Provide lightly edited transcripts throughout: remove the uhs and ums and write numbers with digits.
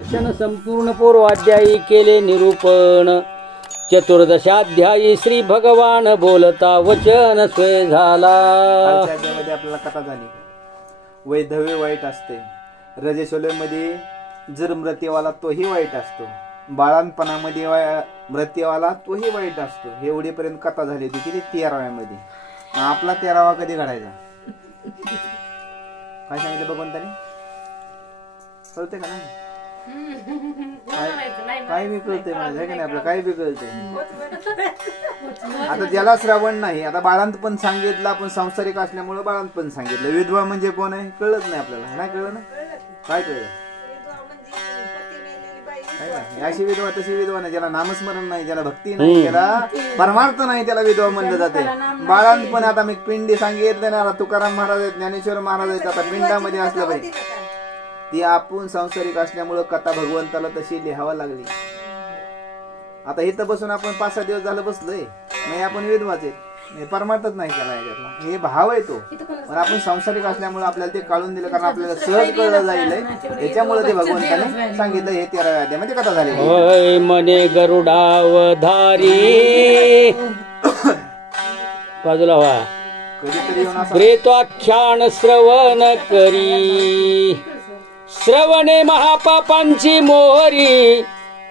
क्षण संपूर्ण पूर्वाध्यायी केले निरूपण. चतुर्दशाध्यायी श्री भगवान बोलता वचन स्वय झाला. अध्यायामध्ये आपल्याला कथा झाली. वैधव्य वाईट असते. रजस्वलेमध्ये जर मृत्यूवाला तोही वाईट असतो. बाळांपणामध्ये मृत्यूवाला तोही वाईट असतो. हे एवढीपर्यंत कथा झाली होती. किती 13व्यामध्ये. आपला 13वा कधी घडायचा? काय सांगितलं भगवंताने? कळते का नाही? काय बी कळतंय माझ्या का नाही? आपलं काय बी कळतंय. आता ज्याला श्रवण नाही, आता बाळांत पण सांगितलं, आपण संसारिक असल्यामुळे बाळांत पण सांगितलं. विधवा म्हणजे कोण आहे कळत नाही आपल्याला. नाही कळलं ना? काय कळलं? अशी विधवा तशी विधवा नाही. ज्याला नामस्मरण नाही, ज्याला भक्ती नाही, ज्याला परमार्थ नाही, त्याला विधवा म्हणलं जाते. बाळांत पण आता मी पिंडी सांगितलं ना, तुकाराम महाराज आहेत, ज्ञानेश्वर महाराज आहेत. आता पिंडामध्ये असलं पाहिजे. ती आपण संसारिक असल्यामुळं कथा भगवंताला तशी लिहावा लागली. आता इथं बसून आपण 5-6 दिवस झालं बसलोय, नाही आपण विधवाच आहेत, परमार्थच नाही केला याच्यातला. हे भाव आहे तो. पण आपण संसारिक असल्यामुळे आपल्याला ते काढून दिलं, कारण आपल्याला सहज कळलं जाईल. त्याच्यामुळे ते भगवंताने सांगितलं. हे 13व्या अध्यायामध्ये कथा झाली. होय मने गरुडावधारी बाजूला व्हा. कधीतरी येऊन असं प्रेताख्यान श्रवण करी. श्रवणे महापापांची मोहरी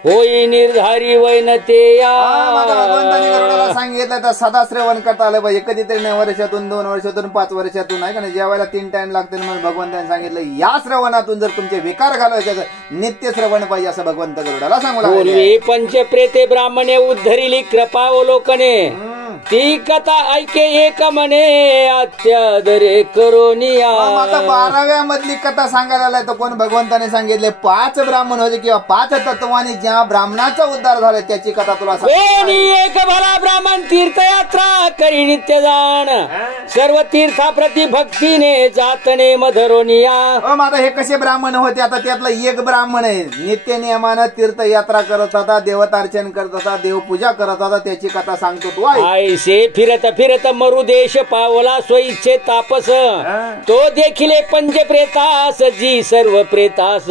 होई निर्धारी वैनतेया. भगवंताने गरुडाला सांगितलं तर सदा श्रवण करता आलं पाहिजे. कधीतरी नाही, वर्षातून 2 वर्षातून 5 वर्षातून आहे का नाही. जेवायला 3 टाइम लागते म्हणून भगवंताने सांगितलं या श्रवणातून जर तुमचे विकार घालवायचे नित्य श्रवण पाहिजे असं भगवंत गरुडाला सांगू लागले. पूर्वी पंचप्रेते ब्राह्मणे उद्धरिली कृपावलोकने. ती कथा ऐके एक म्हणे अत्यादरे करोनिया. आता 12व्या मधली कथा सांगायला आलाय तर कोण भगवंताने सांगितले 5 ब्राह्मण होते किंवा 5 तत्वानी ज्या ब्राह्मणाचा उद्धार झाला त्याची कथा तुला एक भला ब्राह्मण तीर्थयात्रा करी नित्य जाण. सर्व तीर्थाप्रती भक्तीने जातने मधरोनिया. आता हे कसे ब्राह्मण होते? आता त्यातला एक ब्राह्मण आहे नित्य नियमानं तीर्थयात्रा करत होता, देवतार्चन करत होता, देवपूजा करत होता. त्याची कथा सांगतो तू. ऐसे फिरत फिरत मरुदेश पावला स्वइच्छे तापस. तो देखील पंचप्रेतास जी सर्व प्रेतास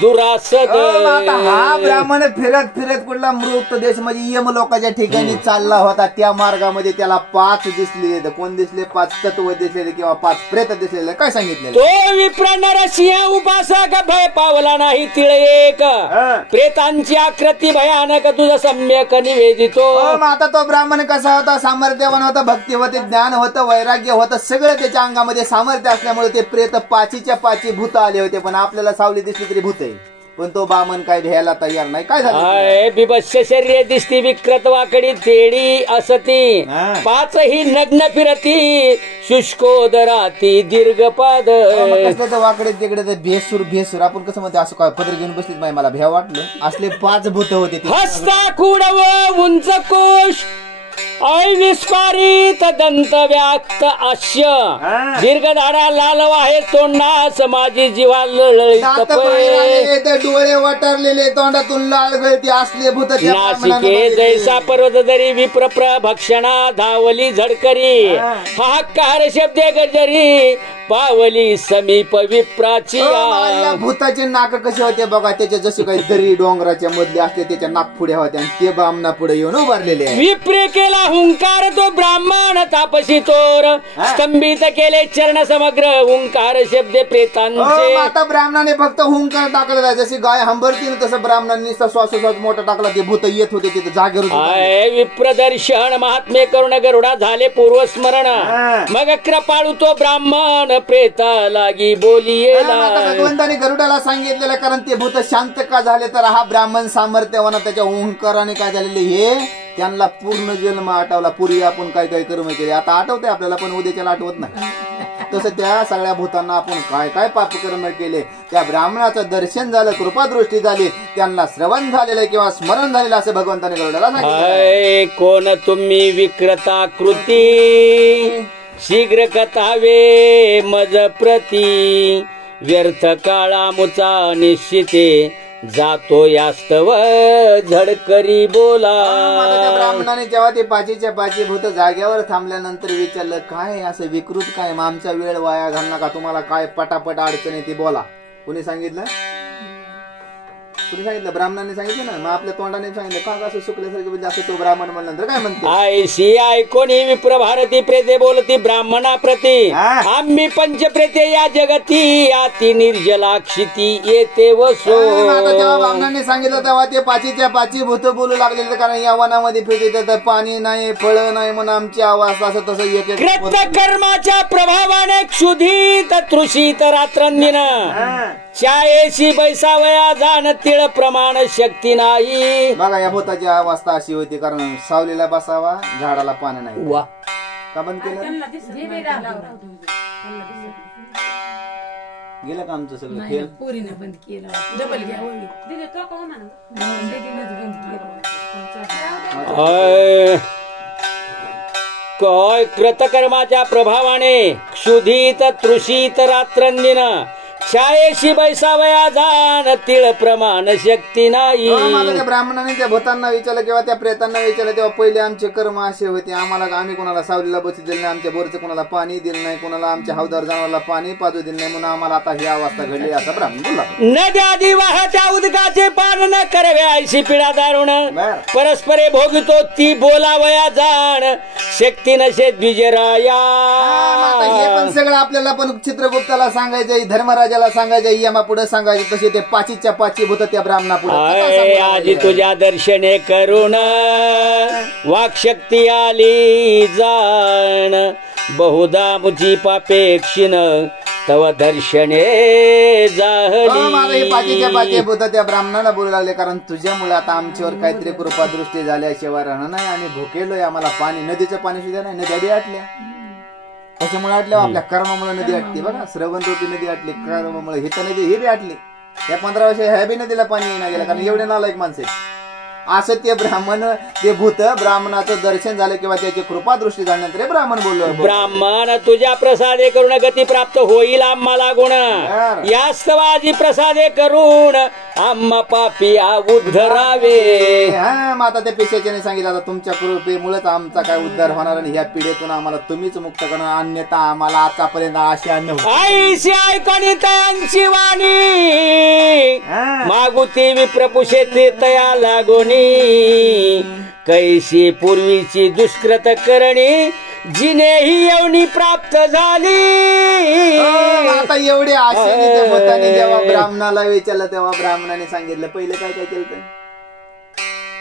दुरास. हा ब्राह्मण फिरत फिरत कुठला मृत देश म्हणजे यम लोकांच्या ठिकाणी चालला होता. त्या मार्गामध्ये त्याला 5 दिसले. कोण दिसले? 5 तत्व दिसलेले किंवा 5 प्रेत दिसलेले. काय सांगितले? तो विप्र नरसिंह उपासक भय पावला नाही तिळ एक. प्रेतांची आकृती भयानक तुझं सम्यक निवेदितो. आता तो ब्राह्मण कसा होता? सामर्थ्यवान होता, भक्ती होते, ज्ञान होतं, वैराग्य होतं, सगळं त्याच्या अंगामध्ये सामर्थ्य असल्यामुळे ते प्रेत 5च्या 5 भूत आले होते. पण आपल्याला सावली दिसली तरी भूत आहे. पण तो बामन काय भ्यायला तयार नाही. काय झालं? बिभत्स शरीर दिसती विकृत वाकडी तेडी असती. 5 ही नग्न फिरती शुष्कोदराती दीर्घपाद. वाकडे तिकडे भेसूर भेसूर. आपण कसं म्हणतो असं काय पदर घेऊन बसलीच बाई मला भ्या वाटलं. असले 5 भूत होते. हस्ता कुडव उंच कोश अविस्फारित दंत व्याक्त अश्य दीर्घ दाढा लाल वाहे तोंडास माझी जीवा लळीत डोळे वाटरलेले तोंडातून लाल गळती असले भूत. नाशिके जैसा पर्वत जरी विप्र प्रभक्षणा धावली झडकरी. हाकार शब्दे गजरी पावली समीप विप्राची. भूताचे नाक कसे होते बघा. त्याचे जसे काही दरी डोंगराच्या मधले असले त्याच्या नाकपुड्या होत्या आणि ते बामना पुढे येऊन उभारलेले. विप्रे केला हुंकार तो ब्राह्मण तापसी तोर. स्तंभित केले चरण समग्र हुंकार शब्दे प्रेतांचे. आता ब्राह्मणाने फक्त हुंकार टाकला. जशी गाय हंबरती तसं ब्राह्मणांनी श्वासोश्वास मोठा टाकला. ते भूत येत होते तिथे जागेवर. विप्रदर्शन महात्मे करुण गरुडा झाले पूर्वस्मरण. मग कृपाळू तो ब्राह्मण प्रेता लागी बोलिये. भगवंताने गरुडाला सांगितलेलं कारण ते भूत शांत का झाले तर हा ब्राह्मण सामर्थ्यवान त्याच्या ओंकाराने काय झालेले हे त्यांना पूर्ण जन्म आठवला. पूर्वी आपण काय काय कर्म केले आता आठवतंय आपल्याला, पण उद्याच्याला आठवत नाही. तसं त्या सगळ्या भूतांना आपण काय काय पापकर्म केले. त्या ब्राह्मणाचं दर्शन झालं, कृपादृष्टी झाली, त्यांना श्रवण झालेलं किंवा स्मरण झालेलं असं भगवंताने गरुडाला सांगितलं. कोण तुम्ही विकृता कृती शीघ्र कथावे मज प्रती. व्यर्थ काळा मुचा निश्चिते जातो यास्तव झडकरी बोला. ब्राह्मणाने जेव्हा ते 5च्या 5 भूत जाग्यावर थांबल्यानंतर विचारलं काय असं विकृत काय? आमचा वेळ वाया घाल नका. तुम्हाला काय पटापट अडचण आहे ती बोला. कोणी सांगितलं? कुणी सांगितलं? ब्राह्मणांनी सांगितलं ना. मग आपल्या तोंडाने सांगितलं का असं सुकल्यासारखं म्हणजे असं तो ब्राह्मण म्हणल्यानंतर काय म्हणते? आयशी ऐकोनी विप्र भारती प्रेते बोलती ब्राह्मणा प्रती आम्ही पंचप्रेते या जगती अति निर्जलाक्षिती येते वसो. आता जेव्हा ब्राह्मणांनी सांगितलं तेव्हा ते पाचीच्या पाची भूत बोलू लागलेले, कारण या वनामध्ये फिरते तर पाणी नाही, फळ नाही, म्हणून आमची आवाज असं तसं एक एक कर्माच्या प्रभावाने क्षुधित तृषित रात्रंदिन 40 बैसावया जाण तिळ प्रमाण शक्ती नाही. बघा या भूताची अवस्था अशी होती, कारण सावलीला बसावा, झाडाला पाणी नाही. वा का बंद केलं? गेलं का आमचं सगळं खेळ? पोरीनं बंद केलं. डबल घ्या काय कृतकर्माच्या प्रभावाने क्षुधित तृषित रात्रंदिन 40 बैसावया जाण तिळ प्रमाण शक्ती नाही. मला त्या ब्राह्मणाने त्या भूतांना विचारलं किंवा त्या प्रेतांना विचारलं तेव्हा पहिले आमचे कर्म असे होते, आम्ही कोणाला सावलीला बसू दिलं नाही, आमच्या बोरचं कोणाला पाणी दिलं नाही, कोणाला आमच्या हौदार जनावराला पाणी पाजू दिलं नाही, म्हणून आम्हाला आता ही अवस्था घडली असा ब्राह्मण बोलला. नद्यादी वाहत्या उदकाचे पान न करवे ऐशी पिढा दारुण परस्परे भोगितो ती बोलावया जाण शक्ती नशे द्विजराया. हे पण सगळं आपल्याला पण चित्रगुप्ताला सांगायचं, धर्मराजाला सांगायचं, यमा पुढे सांगायचं, तसे ते पाचीच्या पाची भूत त्या ब्राह्मणा पुढे. आजी तुझ्या दर्शने करून वाक्शक्ती आली जाण बहुधा मुची पापेक्षिण तव दर्शने जाहली. पाचीच्या पाची भूत त्या ब्राह्मणाला बोलू लागले, कारण तुझ्यामुळे आता आमच्यावर काहीतरी कृपादृष्टी झाल्याशिवाय राहणं नाही, आम्ही भुकेलोय, आम्हाला पाणी, नदीचं पाणी सुद्धा नाही, नद्या बी आटल्या. कशामुळे आटल्या? आपल्या कर्मामुळे नदी आटली. बघा श्रवण रूपी नदी आटली कर्मामुळे, ही तर नदी ही बी आटली. या 15 वर्ष ह्या बी नदीला पाणी येणार गेलं, कारण एवढे नालायक माणसे. असं ते ब्राह्मण, ते भूत ब्राह्मणाचं दर्शन झालं किंवा त्याची कृपादृष्टी झाल्यानंतर ब्राह्मण बोललो, ब्राह्मण तुझ्या प्रसादे करून गती प्राप्त होईल आम्हाला गुण, यास्तवाजी प्रसादे करून आम्हा पापी उद्धरावे. आता त्या पेशाच्याने सांगितलं, आता तुमच्या कृपेमुळेच आमचा काय उद्धार होणार, आणि ह्या पिढीतून आम्हाला तुम्हीच मुक्त करणार, अन्यथा आम्हाला आतापर्यंत अशी अन्न आईशी ऐकणी तयांची वाणी मागुती विप्रपुषे ते तया लागोनी कैशी पूर्वीची दुष्कृत करणी जिनेही येवणी प्राप्त झाली. आता एवढे आशेने त्या भूताने जेव्हा ब्राह्मणाला विचारलं तेव्हा ब्राह्मणाने सांगितलं, पहिले काय काय केलं?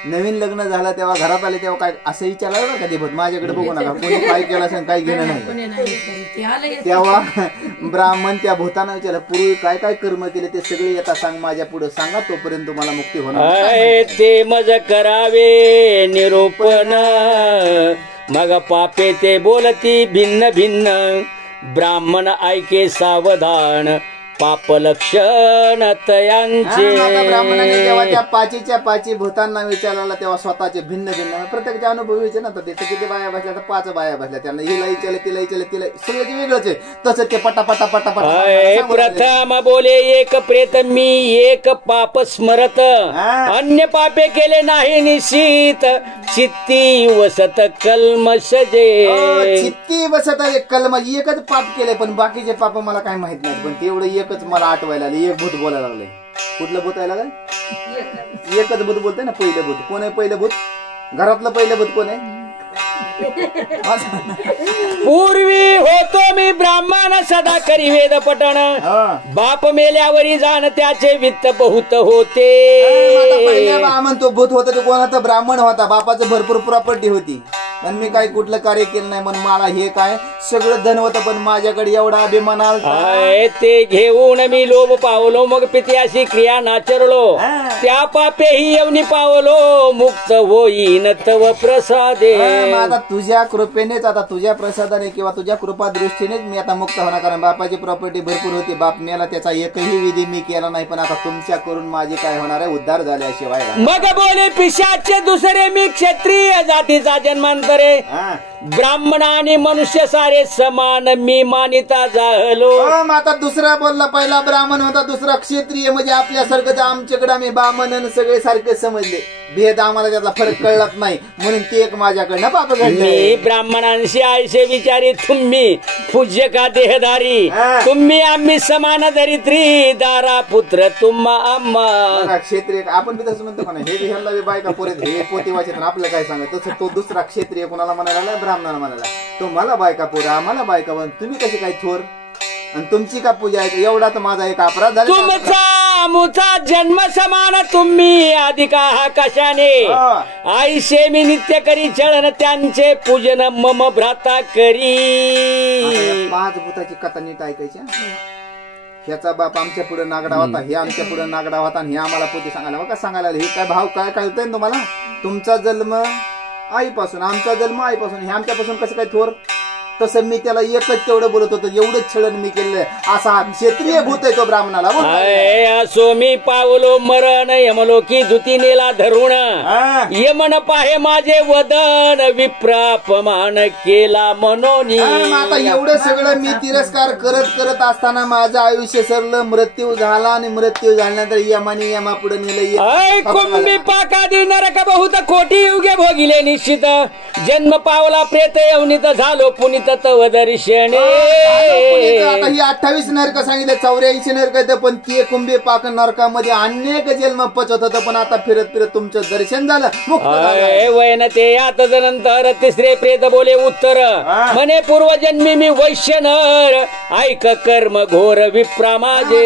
नवीन लग्न झालं तेव्हा घरात आले तेव्हा काय असं विचारलं ना कधी भूत, माझ्याकडे बघू नका, कोणी काय केलं असेल काही घेणं नाही. तेव्हा ब्राह्मण त्या भूताना विचारलं, पूर्वी काय काय कर्म केले ते सगळे येता सांग, माझ्या पुढे सांगा, तोपर्यंत तुम्हाला मुक्ती होणार. ते मज करावे निरूपण मग पापे ते बोलती भिन्न भिन्न ब्राह्मण ऐके सावधान पाप लक्षण तयांचे. ब्राह्मणाने जेव्हा त्या पाचीच्या पाची भूतांना विचारला तेव्हा स्वतःचे भिन्न भिन्न प्रत्येकाचे अनुभव व्हायचे ना. तर किती बाया बसल्या तर 5 बाया बसल्या, त्यांना हिला विचारलं तिला विचारलं तिला सगळ्याचे वेगळंच आहे. तसं ते पटापटा पटापटा प्रथम बोले एक प्रेत मी एक पाप स्मरत अन्य पापे केले नाही निश्चित चित्ती वसत कल्मशजे. चित्ती वसत कल्म एकच पाप केले, पण बाकीचे पाप मला काय माहित नाही, पण तेवढं एकच मला आठवायला लागले. एक भूत बोलायला लागले. कुठलं भूत आहे लागलं? एकच भूत बोलतंय ना. पहिलं भूत कोण आहे? पहिलं भूत घरातलं पहिलं भूत कोण आहे? पूर्वी होतो मी ब्राह्मण सदा करी वेद पठण बाप मेल्यावरी जाण त्याचे वित्त बहुत होते. म्हणतो भूत होता तो कोणाचा? ब्राह्मण होता, बापाचं भरपूर प्रॉपर्टी होती, पण मी काही कुठलं कार्य केलं नाही, म्हणून मला हे काय सगळं धन होतं, पण माझ्याकडे एवढा अभिमान आला ते घेऊन मी लोभ पावलो मग पिती अशी क्रिया नाचरलो त्या पापेही येऊनी पावलो मुक्त होईन तव प्रसादे. आता तुझ्या कृपेनेच, आता तुझ्या प्रसादाने किंवा तुझ्या कृपा दृष्टीनेच मी आता मुक्त होणार, कारण बापाची प्रॉपर्टी भरपूर होती, बाप मेला त्याचा एकही विधी मी केला नाही, पण आता तुमच्या करून माझी काय होणार आहे? उद्धार झाल्याशिवाय. मग बोले पिशाचे दुसरे मी क्षत्रिय जातीचा जन्मांतरे ब्राह्मण आणि मनुष्य सारे समान मी मानिता झालो. आता दुसरा बोलला, पहिला ब्राह्मण होता, दुसरा क्षत्रिय, म्हणजे आपल्यासारखं आमच्याकडे आम्ही ब्राह्मण सगळे सारखे समजले, भेद आम्हाला त्यातला फरक कळलाच नाही, म्हणून ते एक माझ्याकडनं पाप घडले. मी ब्राह्मणांशी आळशे विचारी, तुम्ही पूज्य का देहधारी, तुम्ही आम्ही समान धरित्री, दारा पुत्र तुम्हा आम्हा. क्षेत्रीय आपण बी तसं म्हणतो का नाही, हे ह्याला बायका पोरेत, हे पोते वाचत आपलं काय सांगा, तसं तो दुसरा क्षत्रिय कोणाला म्हणायला, ब्राह्मणाला म्हणाला, तो मला बायका पोरा, आम्हाला बायका बन, तुम्ही कसे काय थोर आणि तुमची का पूजा आहे, एवढा तर माझा एक अपराध झाला. तुमचा मुचा जन्म समान, तुम्ही अधिका हा कशाने, आईशे मी नित्य करी चळन, त्यांचे पूजन मम भ्राता करी. 5 भूताची कथा नीट ऐकायची. ह्याचा बाप आमच्या पुढे नागडा होता, हे आमच्या पुढे नागडा होता, आणि हे आम्हाला पोते सांगायला, बघा सांगायला हे काय भाव काय कळतंय तुम्हाला. तुमचा जन्म आईपासून, आमचा जन्म आईपासून, हे आमच्यापासून कसं काय थोर, तसं मी त्याला एकच तेवढं बोलत होतो, एवढंच छळण मी केलं. असा क्षत्रिय भूत आहे तो ब्राह्मणाला. असो मी पावलो मरण, यमलो की धुती नेला धरुण, यमन पाहे माझे वदन, विप्रापमान केला मनोनी. आता एवढं सगळं मी तिरस्कार करत करत असताना माझं आयुष्य सरलं, मृत्यू झाला, आणि मृत्यू झाल्यानंतर यमाने यमा पुढे नेलं. कुंभी पाकादी नरक बहुत कोटी युगे भोगिले निश्चित, जन्म पावला प्रेत यवनीत झालो पुनित तव दर्शने. आता ही 28 नरक सांगितले, 84 नरक येतं, पण ते कुंभी पाक नरकामध्ये अनेक जन्म पचत होतं, पण आता फिरत फिरत तुमचं दर्शन झालं, मुक्त झालं. वयन ते यात नंतर तिसरे प्रेत बोले उत्तर, म्हणे पूर्वजन्मी मी वैश्य नर, ऐक कर्म घोर विप्रा माझे.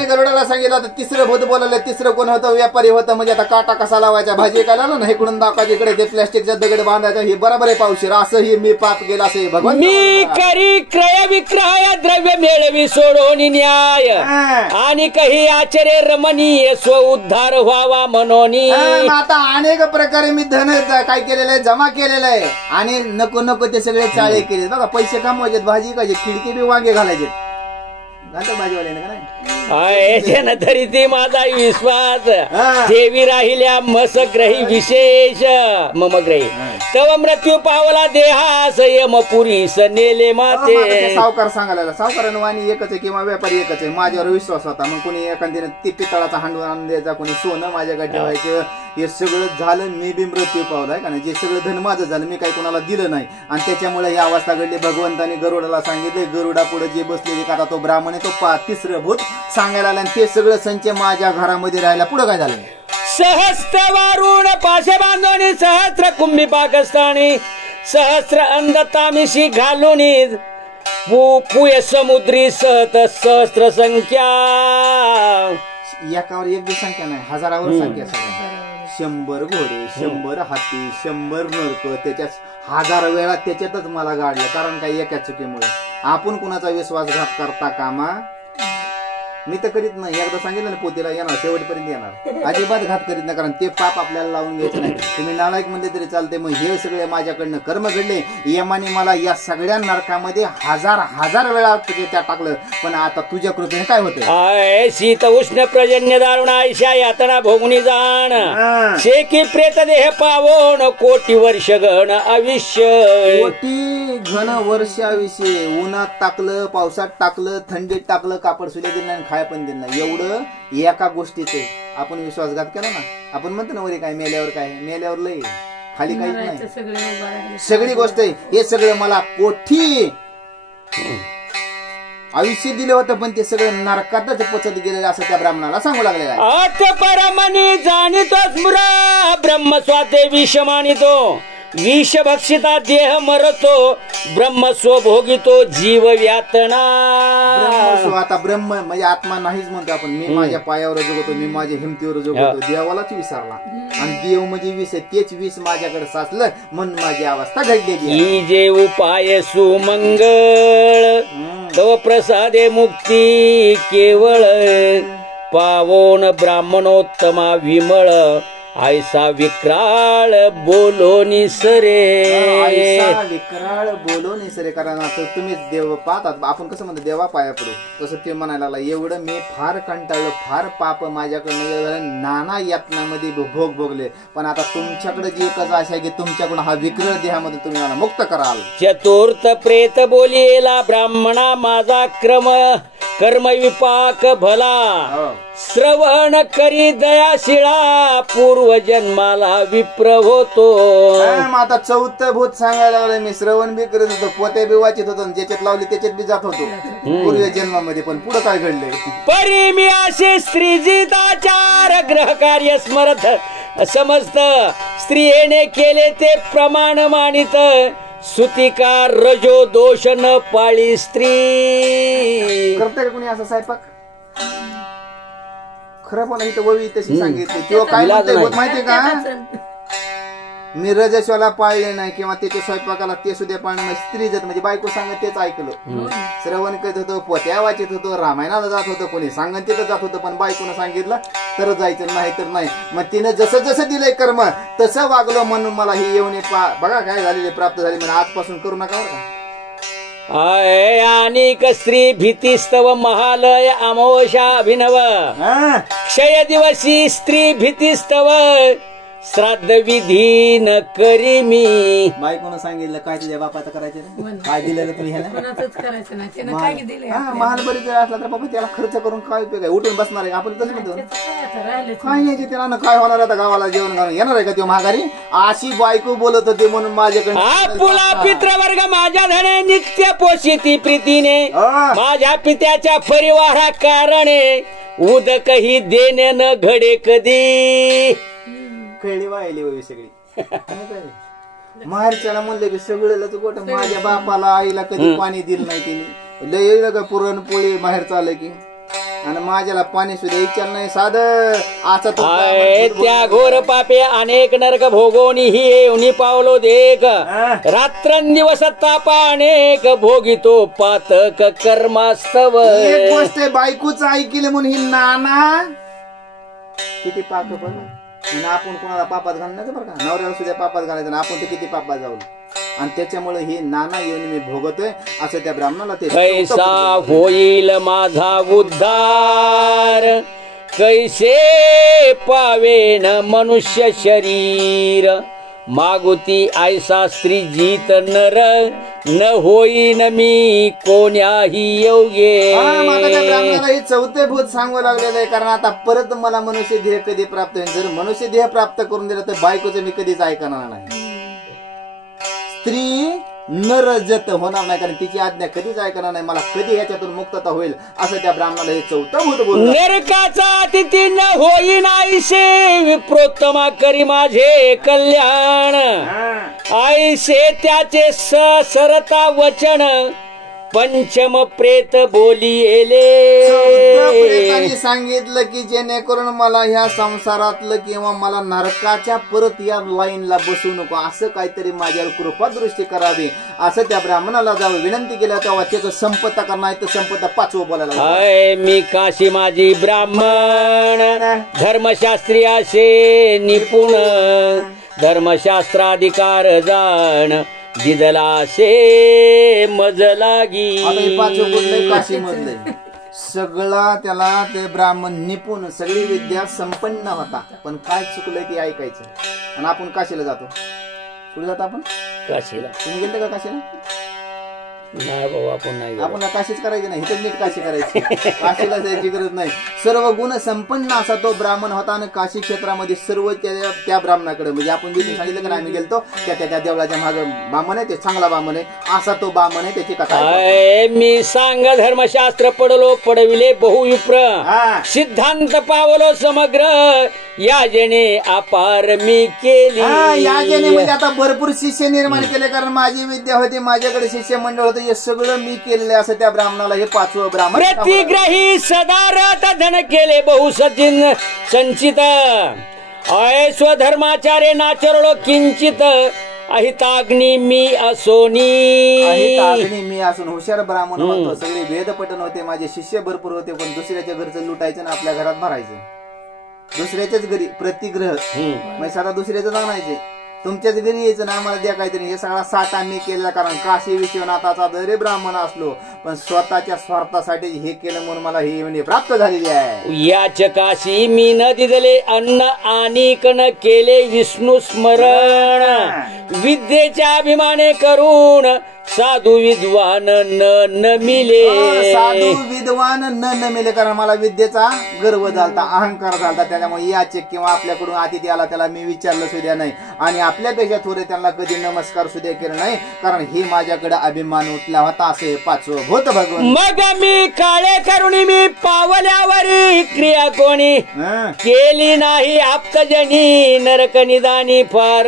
गरुडाला सांगितलं, तिसरं भूत बोलायला. तिसरं कोण होतं, व्यापारी होतं, म्हणजे आता काटा कसा लावायचा, भाजी काय लावला ना, इकडून दाखवायचे, इकडे ते प्लॅस्टिकचा दगड बांधायचा, हे बरोबर आहे पावशीर, असं ही मी पाप केलं असे भगवान. मी करी क्रय विक्रय द्रव्य मेळवी सोडून न्याय, आणि काही आचर्य रमणीय स्व उद्धार व्हावा मनोनी. आता अनेक प्रकारे मी धन काय केलेलं आहे, जमा केलेलं आहे, आणि नको नको ते सगळे चाळे केले. बघा पैसे कमवायचे, भाजी खायची, खिडकी बी वांगे घालायचे, भाजीवाल्याने का नाही. तरी ती माझा विश्वास देवी राहिल्या मसग्रही विशेष मम ग्रही, तव मृत्यू पावला देहास यमपुरीस नेले माते. सावकार सांगायला, सावकारानं वाणी एकच आहे किंवा व्यापारी एकच आहे, माझ्यावर विश्वास होता. मग कोणी एखाद्याने ती पितळाचा हांडून आणून द्यायचा, कोणी सोनं माझ्याकडे ठेवायचं, हे सगळं झालं. मी बी मृत्यू पावलाय का नाही, जे सगळं धन माझं झालं, मी काही कोणाला दिलं नाही, आणि त्याच्यामुळे ही अवस्था घडली. भगवंताने गरुडाला सांगितले, गरुडा पुढे जे बसलेले का तो ब्राह्मण आहे, तो तिसरं भूत सांगायला आलं, आणि ते सगळं संच माझ्या घरामध्ये राहायला. पुढे काय झालं, सहस्त्र वारुण पाशे बांधून, सहस्त्र कुंभी पाकस्थानी, सहस्त्र अंधतामिशी घालून, पुय समुद्री सहत सहस्त्र संख्या. एकावर एक बी संख्या नाही, हजारावर संख्या. 100 घोडे, 100 हाती, 100 नरक, त्याच्यात 1000 वेळा त्याच्यातच मला गाडलं. कारण काय, एका चुकीमुळे. आपण कुणाचा विश्वासघात करता कामा. मी तर करीत नाही, एकदा सांगितलं ना पोतीला येणार, शेवटपर्यंत येणार, अजिबात घात करीत नाही, कारण ते पाप आपल्याला लावून घ्यायचं नाही. तुम्ही नालायक म्हणले तरी चालते. मग हे सगळे माझ्याकडनं कर्म घडले, यमाने मला या सगळ्या नरकामध्ये 1000 वेळा त्या टाकलं, पण आता तुझ्या कृपेने काय होतं, शीत उष्ण प्रजन्य दारुण आयशा यातना भोगुनी जाण, शेकी प्रेत देह पावोन कोटी वर्ष घन आयुष्य. कोटी घन वर्ष आयुष्य, उन्हात टाकलं, पावसात टाकलं, थंडीत टाकलं, कापड सुद्धा दिलं नाही, खाय पण दिलं नाही. एवढं एका गोष्टीचे आपण विश्वासघात केला ना. आपण म्हणतो ना, वरी काय मेल्यावर, काय मेल्यावर लय खाली काहीच नाही, सगळी गोष्ट आहे. हे सगळं मला कोठी आयुष्य दिलं होतं, पण ते सगळं नरकातच पचत गेलेलं असं त्या ब्राह्मणाला सांगू लागलेलं आहे. आत परमनी जाणितो स्मृ ब्रह्म स्वाते विष मानितो, विष भक्षिता देह मरतो, ब्रह्म स्वभोगितो जीव यातना. आता ब्रह्म म्हणजे आत्मा नाहीच म्हणतो आपण. मी माझ्या पायावर जगतो, मी माझ्या हिमतीवर जगतो, देवालाच विसरला, आणि देव म्हणजे विष, तेच विष माझ्याकडे साचलं, म्हणून माझी अवस्था घडलेली. जे उपाय सुमंगळ, तव प्रसादे मुक्ती केवळ, पावोन ब्राह्मणोत्तमा विमळ, आयसा विक्राळ बोलो निसरे. आयसा विक्राळ बोलो निसरे. कारण आता तुम्ही देव पाहतात, आपण कसं म्हणतो देवा पाया पडू, तसं ते म्हणायला लागला एवढं मी फार कंटाळलो, फार पाप माझ्याकडनं नाना यातनामध्ये भोग भोगले, पण आता तुमच्याकडे जी एकच आशा आहे की तुमच्याकडून हा विक्राळ देहामध्ये तुम्ही मला मुक्त कराल. चतुर्थ प्रेत बोलिला ब्राह्मणा माझा कर्म विपाक भला. श्रवण करी दयाशिळा पूर्व जन्माला विप्र होतो. आता चौथं भूत सांगायला लागलं, मी श्रवण बी करत होतो, पोते बी वाचित होतो, ज्याच्यात लावली त्याच्यात बी जात होतो पूर्व जन्मामध्ये, पण पुढे काय घडलंय. परी मी असे स्त्रीजिताचार ग्रह कार्य स्मरत समजत. स्त्रियेने केले ते प्रमाण मानित. सुतिका रजो दोष न पाळी स्त्री. करते का कुणी असा स्वयंपाक. खरं पण इथं ववी तशी सांगितली किंवा काय माहितीये का, मी रजस्वाला पाळले नाही किंवा त्याच्या स्वयंपाकाला ते सुद्धा पाळणे स्त्री जात म्हणजे बायको सांगत तेच ऐकलं. श्रवण करत होतो, पोत्या वाचित होतो, रामायणाला जात होतं, कोणी सांगत तिथं जात होतं, पण बायकोनं सांगितलं तर जायचं, नाही तर नाही. मग तिनं जसं जसं दिलंय कर्म तसं वागलो म्हणून मला ही येऊन बघा काय झालेले प्राप्त झाले. म्हणजे आजपासून करू नका बरं का. अनेक स्त्री भीतीस्तव महालय अमावस्या अभिनव. क्षय दिवशी स्त्री भीतीस्तव श्राद्ध विधी न करी मी. बायकोनं सांगितलं काय तुझ्या बापाचं करायचं, काय दिलेलं तुम्ही ह्याला महाल बरीच वेळ असला तर बाबा त्याला खर्च करून काय उपयोग आहे, उठून बसणार आहे आपण तसं म्हणतो. काय नाही त्याला काय होणार आता, गावाला जेवण घालून येणार आहे का तो महागारी. अशी बायको बोलत होती म्हणून माझ्याकडे पुला पितृवर्ग माझ्या धने नित्य पोषिती प्रीतीने. माझ्या पित्याच्या परिवारा कारणे उदकही देणे न घडे कधी. खेळली वाहिली वय सगळी. माहेरच्याला म्हणलं की सगळं गोट माझ्या बापाला आईला कधी पाणी दिलं नाही तिने. लय का पुरणपोळी बाहेर चाललं की, आणि माझ्याला पाणी सुद्धा विचार नाही साधं आता. त्या घोर पापे अनेक नरक भोगोनी ही येऊनी पावलो देख. रात्रंदिवस तापा अनेक भोगितो पातक कर्मास्तव. एक गोष्ट बायकोच ऐकले म्हणून ही नाना किती पाक पण. आपण कोणाला पापात घालण्याचं बरं का, नवऱ्याला सुद्धा पापात घालायचं ना, आपण तर किती पापात जाऊ. आणि त्याच्यामुळे हे नाना येऊन मी भोगतोय असं त्या ब्राह्मणाला ते. कैसा होईल माझा उद्धार कैसे पावेन मनुष्य शरीर. मागुती ऐसा स्त्री जीत नर न होईन मी कोण्याही योगे. ब्राह्मणाला हे चौथे भूत सांगू लागलेलं आहे, कारण आता परत मला मनुष्य देह कधी प्राप्त होईल. जर मनुष्य देह प्राप्त करून दिला तर बायकोचं मी कधीच ऐकणार नाही. स्त्री नरजत होणार नाही, कारण तिची आज्ञा कधीच ऐकणार नाही. मला कधी याच्यातून मुक्तता होईल असं त्या ब्राह्मणाला हे चौथं भूत बोललं. नरकाचा अतिथी न होईन आईसे विप्रोत्तमा करी माझे कल्याण. आईसे त्याचे सरता वचन पंचम प्रेत बोलिले. प्रेतांनी सांगितलं की जेणेकरून मला ह्या संसारातलं किंवा मला नरकाच्या परत या लाईनला बसू नको, असं काहीतरी माझ्यावर कृपा दृष्टी करावी असं त्या ब्राह्मणाला जावं विनंती केल्या. तेव्हा त्याचं संपत्ता करणार तर संपत्ता पाचवं बोलायला. मी काशी माझी ब्राह्मण धर्मशास्त्री असे निपुण. धर्मशास्त्राधिकार जाण दिदला शे मज लागी. काशी मधलंय सगळा त्याला ते ब्राह्मण निपुण सगळी विद्या संपन्न होता, पण काय चुकलंय ते ऐकायचं. आणि आपण काशीला जातो. कुठे जातो आपण काशीला. तुम्ही गेले का काशीला. नाही बाबा आपण नाही. आपण काशीच करायची नाही, इथं नीट काशी करायची. काशीला जायची गरज नाही. सर्व गुण संपन्न असा तो ब्राह्मण होता आणि काशी क्षेत्रामध्ये सर्व त्या ब्राह्मणाकडे म्हणजे आपण जिथे सांगितलं की आम्ही गेलतो त्या देवळाच्या मागे ब्राह्मण आहे, ते चांगला ब्राह्मण आहे, असा तो ब्राह्मण आहे. त्याची कथा मी सांग धर्मशास्त्र पडलो पडविले बहुविप्र. सिद्धांत पावलो समग्र याजने अपार मी केली. याजने म्हणजे आता भरपूर शिष्य निर्माण केले, कारण माझी विद्या होती, माझ्याकडे शिष्य मंडळ होतं, हे सगळं मी केलेलं असं त्या ब्राह्मणाला हे पाचवं ब्राह्मण. प्रतिग्रही सदारत धन केले बहुसजिन संचित. स्वधर्माचार्य नाचरलो किंचित अहिताग्नी मी असोनी. अहिताग्नी मी असून हुशार ब्राह्मण होतो, सगळे वेद पठण होते, माझे शिष्य भरपूर होते, पण दुसऱ्याच्या घरचं लुटायचं ना आपल्या घरात भरायचं. दुसऱ्याच्याच घरी प्रतिग्रह म्हणजे सगळा दुसऱ्याचं जाणायचे, तुमच्याच घरी यायचं ना आम्हाला द्या काहीतरी. हे सगळा साठ आम्ही केलेला, कारण काशी विश्वनाथाचा जरी ब्राह्मण असलो पण स्वतःच्या स्वार्थासाठी हे केलं म्हणून मला ही म्हणजे प्राप्त झालेली आहे. याच काशी मी न दिदले अन्न आणि कण केले विष्णू स्मरण, विद्येच्या अभिमाने करून साधू विद्वान न मिले. साधू विद्वान न मिले, कारण मला विद्येचा गर्व झालता, अहंकार झालता. त्याच्यामुळे याचे किंवा आपल्याकडून अतिथी आला त्याला मी विचारलं सुद्धा नाही, आणि आपल्यापेक्षा थोडे त्यांना कधी नमस्कार सुद्धा केलं नाही, कारण हे माझ्याकडे अभिमान उठला होता. असे पाचवं भूत भगवान. मग मी काळे करुणी मी पावल्यावरी क्रिया कोणी केली नाही आप्तजनी नरक निदानी फार.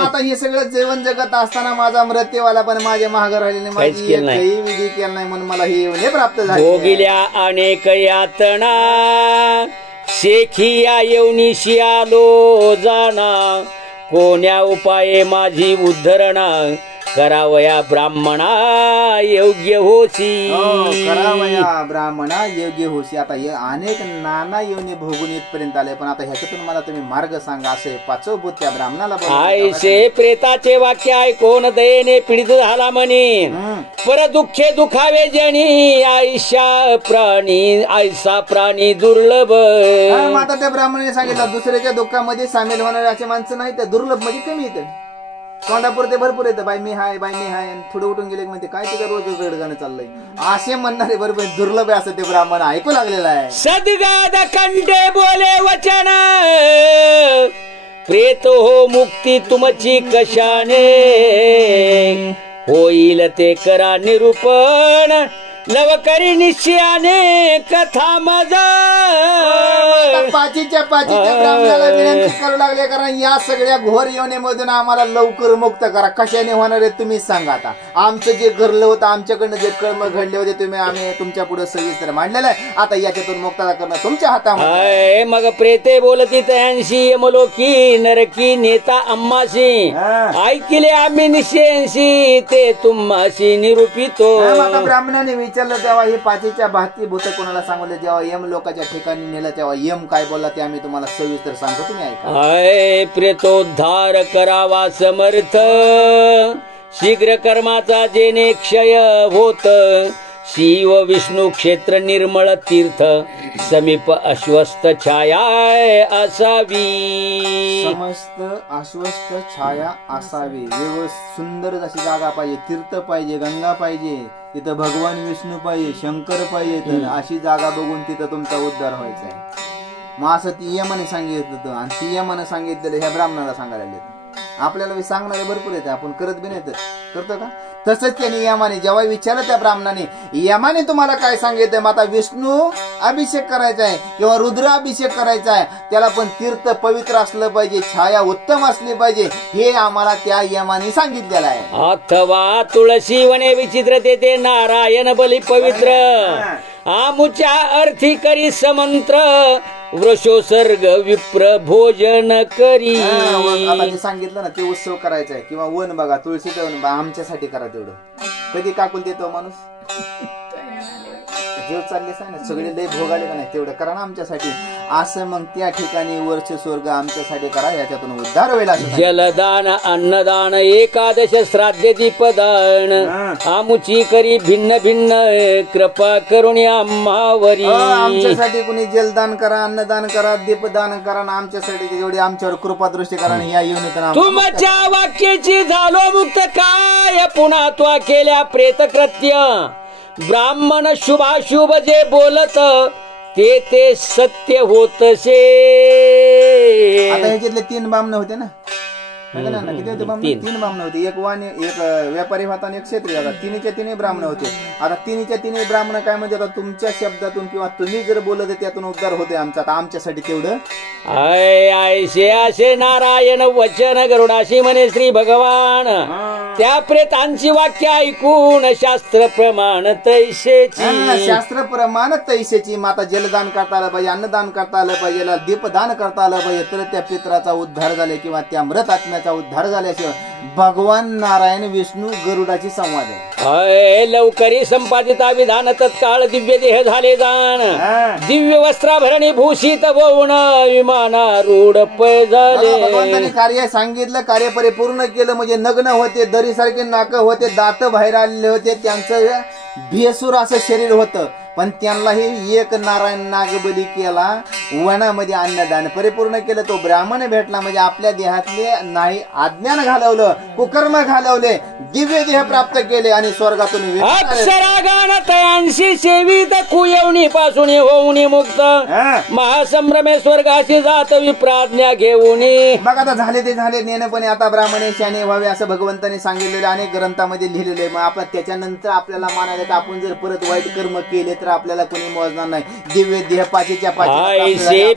आता हे सगळं जीवन जगत असताना माझा मृत्यूवाला पण माझे महाग राहिलेले माझी एकही विधी केला नाही म्हणून मला हे प्राप्त झाले. भोगिल्या अनेक यातना शेखिया येऊनिशी आलो जाना, कोण्या उपाये माझी उद्धरणा करावया ब्राह्मणा योग्य होसी. करावया ब्राह्मणा योग्य होसी. आता हे अनेक नाना योनी भोगून इथपर्यंत आले, पण आता ह्याच्यातून मला तुम्ही मार्ग सांगा. असे पाचव भूत त्या ब्राह्मणाला आयसे प्रेताचे वाक्य ऐकून दयेने पीडित झाला म्हणे, पर दुःखे दुखावे जणी आयशा प्राणी आयसा प्राणी दुर्लभ. आता त्या ब्राह्मणाने सांगितलं दुसऱ्याच्या दुःखामध्ये सामील होणारे असे माणसं नाही, ते दुर्लभ म्हणजे कमी येतं. तोंडापुर ते भरपूर येतं, बाई मी हाय बाई मी हाय, थोडं उठून गेले म्हणते काय ते रोज रडगाणं चाललंय, असे म्हणणारे बरोबर दुर्लभ आहे असं ते ब्राह्मण ऐकू लागलेलं आहे. सद्गाद कंठे बोले वचन प्रेत हो मुक्ती तुमची कशाने, होईल ते करा निरूपण लवकरी निश्चयाने कथा मजा. पाचीच्या ब्राह्मणाला विनंती करू लागले, कारण या सगळ्या घोर योनीमधून आम्हाला लवकर मुक्त करा. कशाने होणार आहे तुम्ही सांगा. आता आमचं जे घडलं होतं, आमच्याकडनं जे कर्म घडले होते आम्ही तुमच्या पुढे सविस्तर मांडलेलं आहे. आता याच्यातून मुक्तता करणं तुमच्या हातामध्ये. मग प्रेते बोलती तयांशी यमलोकी नरकी नेता अम्माशी, ऐकिले आम्ही निश्चयांशी ते तुम्हाशी निरूपितो. आता ब्राह्मणाने विचारलं तेव्हा हे पाचीच्या भाती भूत कोणाला सांगले, जेव्हा यम लोकांच्या ठिकाणी नेलं तेव्हा यम काय बोलला ते आम्ही तुम्हाला सविस्तर सांगतो, तुम्ही ऐका. हाय प्रेतोद्धार करावा समर्थ, शीघ्र कर्माचा जेने क्षय होत, शिव विष्णू क्षेत्र निर्मळ तीर्थ समीप अश्वस्थ छाया असावी. समस्त अश्वस्थ छाया असावी. सुंदर अशी जागा पाहिजे, तीर्थ पाहिजे, गंगा पाहिजे, तिथं भगवान विष्णू पाहिजे, शंकर पाहिजे. तर अशी जागा बघून तिथं तुमचा उद्धार व्हायचा आहे. मग असं ती यमाने सांगितलं होतं, आणि ती यमाने सांगितलेलं ह्या ब्राह्मणाला सांगायला. आपल्याला सांगणारे भरपूर येते, आपण करत बी नाही करतो का. तसंच त्यांनी यमाने जेव्हा विचारलं त्या ब्राह्मणाने, यमाने तुम्हाला काय सांगितलं, माता विष्णू अभिषेक करायचा आहे किंवा रुद्र अभिषेक करायचा आहे, त्याला पण तीर्थ पवित्र असलं पाहिजे, छाया उत्तम असली पाहिजे, हे आम्हाला त्या यमाने सांगितलेलं आहे. अथवा तुळशी वने विचित्र ते नारायण बली पवित्र, आमुच्या अर्थी करी समंत्र वृषो सर्ग विप्र भोजन करी. आता सांगितलं ना ते उत्सव करायचा आहे किंवा वन बघा, तुळशीचं वन बघा, आमच्यासाठी करा तेवढं. कधी काकूल देतो माणूस, जीव चाललेच आहे ना, सगळे लय भोगाले का नाही, तेवढं करा ना आमच्यासाठी. असं मग त्या ठिकाणी वर्ष स्वर्ग आमच्यासाठी करा, याच्यातून उद्धार होईल. जलदान अन्नदान एकादश श्राद्ध दीपदान, आमुची करी भिन्न भिन्न कृपा करून आम्हावरी. आमच्यासाठी कुणी जलदान करा, अन्नदान करा, दीपदान करा, आमच्यासाठी जेवढी आमच्यावर कृपा दृष्टी करा. या योनीत तुमच्या वाक्याची झालो मुक्त, काय पुन्हा त्वा केल्या प्रेत कृत्य, ब्राह्मण शुभाशुभ जे बोलत ते सत्य होतसे. आता ह्याच्यातले 3 ब्राह्मण होते ना, किती होते ब्राह्मण? 3 ब्राह्मण होते. एक वाणी, एक व्यापारी होता आणि एक क्षत्रिय होता. तिन्हीच्या ब्राह्मण होते. आता तिन्ही ब्राह्मण काय म्हणजे, आता तुमच्या शब्दातून किंवा तुम्ही जर बोलत त्यातून उद्धार होते आमचा. आता आमच्यासाठी तेवढं आयशे असे नारायण वचन गरुडाशी म्हणे श्री भगवान, त्या प्रेतांची वाक्य ऐकून शास्त्र प्रमाण तैसेची. शास्त्र प्रमाण तैसेची. माता जलदान करता आलं पाहिजे, अन्नदान करता आलं पाहिजे, दीपदान करता आलं पाहिजे, तर त्या पित्राचा उद्धार झाले किंवा त्या मृत आत्म्याचा उद्धार झाल्याशिवाय भगवान नारायण विष्णू गरुडाची संवाद आहे. अय लवकरी संपादिता विधान तत्काळ दिव्य देह झाले जाण. हा. दिव्य वस्त्राभरणी भूषित होऊन विमानारूढ पै झाले. भगवंताने कार्य सांगितलं, कार्य परिपूर्ण केलं. म्हणजे नग्न होते, दरीसारखे नाक होते, दात बाहेर आलेले होते, त्यांचं भेसूर असं शरीर होतं, पण त्यांनाही एक नारायण नागबली केला, वनामध्ये अन्नदान परिपूर्ण केलं. तो ब्राह्मण भेटला म्हणजे आपल्या देहातले नाही अज्ञान घालवलं, कुकर्म घालवले, दिव्य देह प्राप्त केले आणि स्वर्गातून अक्षरागान तयांशी सेवित कुयवणी पासून होऊन मुक्त. महासंभ्रमे स्वर्गाशी जात विप्राज्ञा घेऊन. बघा आता झाले ते झाले, नेणपणे आता ब्राह्मणे शाने व्हावे असं भगवंताने सांगितलेलं अनेक ग्रंथामध्ये लिहिलेलं आहे. मग आपण त्याच्यानंतर आपल्याला मानायला आपण जर परत वाईट कर्म केले तर आपल्याला कोणी मोजणार नाही. दिव्य देह पाचीच्या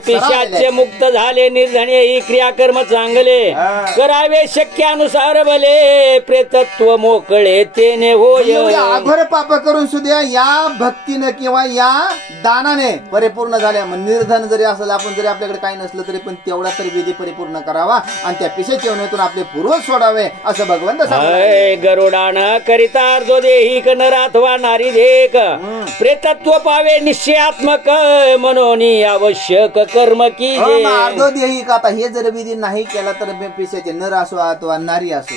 पिशाचे मुक्त झाले, निर्धने ही क्रियाकर्म चांगले करावे शक्यानुसार भले. प्रेतत्व मोकळे तेने होय. अघोर पाप करून सुद्धा या भक्तीने किंवा या दानाने परिपूर्ण झाल्या. निर्धन जरी असेल, आपण जरी आपल्याकडे काही नसलं तरी पण तेवढा तरी विधी परिपूर्ण करावा आणि त्या पिशाच्या योनीतून आपले पूर्वज सोडावे असं भगवंत सांगतात. गरुडान करिता अर्धो देही नराथवा नारी देख. प्रेतत्व पावे निश्चयात्मक म्हणून आवश्यक कर्म की. अर्धो देही का आता हे जर विधी नाही केला तर पिशाचे नर असो अथवा नारी असो,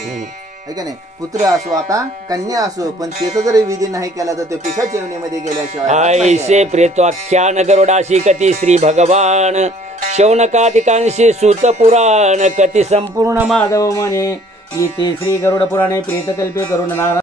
है का नाही, पुत्र असो आता कन्या असो, पण त्याचा जर विधी नाही केला तर ते पिशाच्या योनीमध्ये गेल्याशिवाय. ऐसे प्रेतोख्यान गरुडाशी कती श्री भगवान. शौनकादिकांशी सूत पुराण कती संपूर्ण माधव म्हणे. इथे श्री गरुड पुराणे प्रेतकल्पे गरुड नारायण.